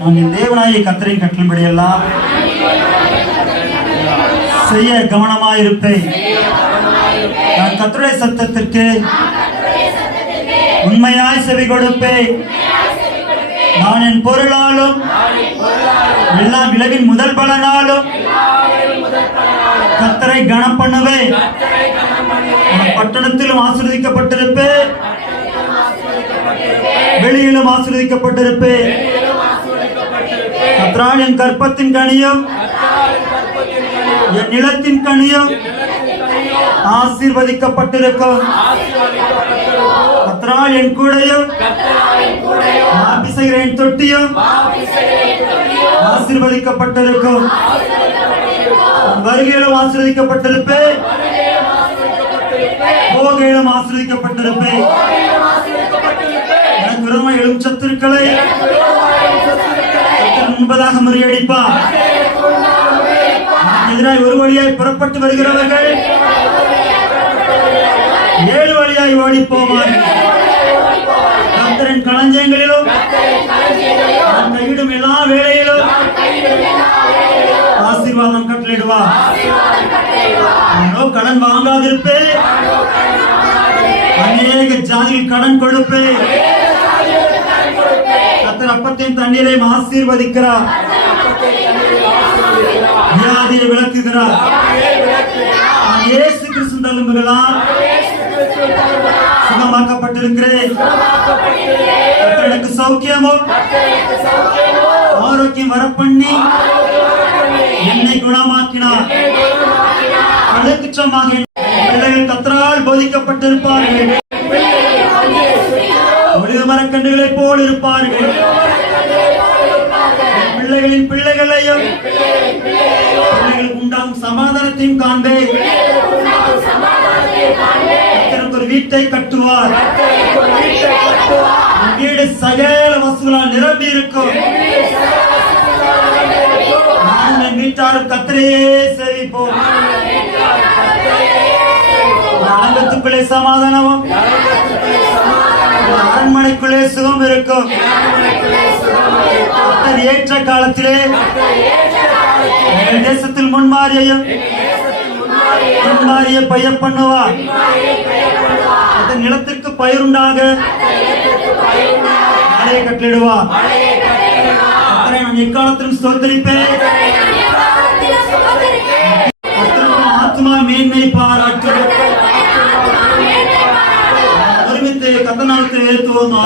நான் என் தேவனாகிய கர்த்தரின் கட்டளைப்படியெல்லாம் செய்ய கவனமாயிருப்பேன். நான் கர்த்தருடைய சத்தத்திற்கு உண்மையாய் செவி கொடுப்பேன். நான் என் பொருளாலும் எல்லா விளைவின் முதல் பலனாலும் கர்த்தரை கனம் பண்ணுவேன். பட்டணத்திலும் ஆசீர்வதிக்கப்பட்டிருப்பேன், வெளியிலும் ஆசீர்வதிக்கப்பட்டிருப்பேன். கர்த்தரால் என் கற்பத்தின் கனியும் என் நிலத்தின் கனியும் ஆசீர்வதிக்கப்பட்டிருக்கும். கர்த்தரால் என் கூடையும் பிசைகிற என் தொட்டியும் ஆசீர்வதிக்கப்பட்டிருக்கும். வருகையிலும் ஆசீர்வதிக்கப்பட்டிருப்பேன், போகையிலும் ஆசீர்வதிக்கப்பட்டிருப்பேன். எனக்கு விரோதமாக எழும் சத்துருக்களை முன்பதாக முறியடிப்பார். எதிராய் ஒரு வழியாய் புறப்பட்டு வருகிறவர்கள் 7 வழியாய் ஓடி போவார்கள். கர்த்தரின் களஞ்சியங்களிலும் நான் கையிடும் எல்லா வேளையிலும் ஆசீர்வாதம் கட்டளையிடுவார். கடன் வாங்காதிருப்பேன், அநேக ஜாதியில் கடன் கொடுப்பேன். கர்த்தர் அப்பத்தையும் தண்ணீரையும் ஆசீர்வதிக்கிறார், வியாதியை விளக்குகிறார். இயேசு கிறிஸ்து தழும்புகளால் சுகமாக்கப்பட்டிருக்கிறேன். எனக்கு சௌக்கியமும் ஆரோக்கியம் வரப்பண்ணி என்னை குணமாக்கினார். அழகுச்சமாக பிள்ளைகள் கர்த்தரால் போதிக்கப்பட்டிருப்பார்கள், ஒளிவு மரக்கன்றுகளைப் போல் இருப்பார்கள். பிள்ளைகளின் பிள்ளைகளையும் பிள்ளைகளுக்கு உண்டாகும் சமாதானத்தையும் காண்பேன். ஒரு வீட்டை கட்டுவார், வீடு சகல வசூலால் நிரம்பி இருக்கும். நானும் வீட்டாரும் கர்த்தரையே சேவிப்போம். அரங்கத்துக்குள்ளே சமாதானமும் அரண்மனைக்குள்ளே சுகம் இருக்கும். ஏற்ற காலத்திலே தேசத்தில் முன்மாறியையும் முன்மாறிய பயிர் பண்ணுவார். அதன் நிலத்திற்கு பயிருண்டாக மழையை கட்டளிடுவார். நான் எக்காலத்திலும் ஸ்தோத்திரிப்பேன். ஆத்மா மேன்மை பாராட்டு ஒருமித்து கத்தனாலத்தை ஏற்றுவோம்.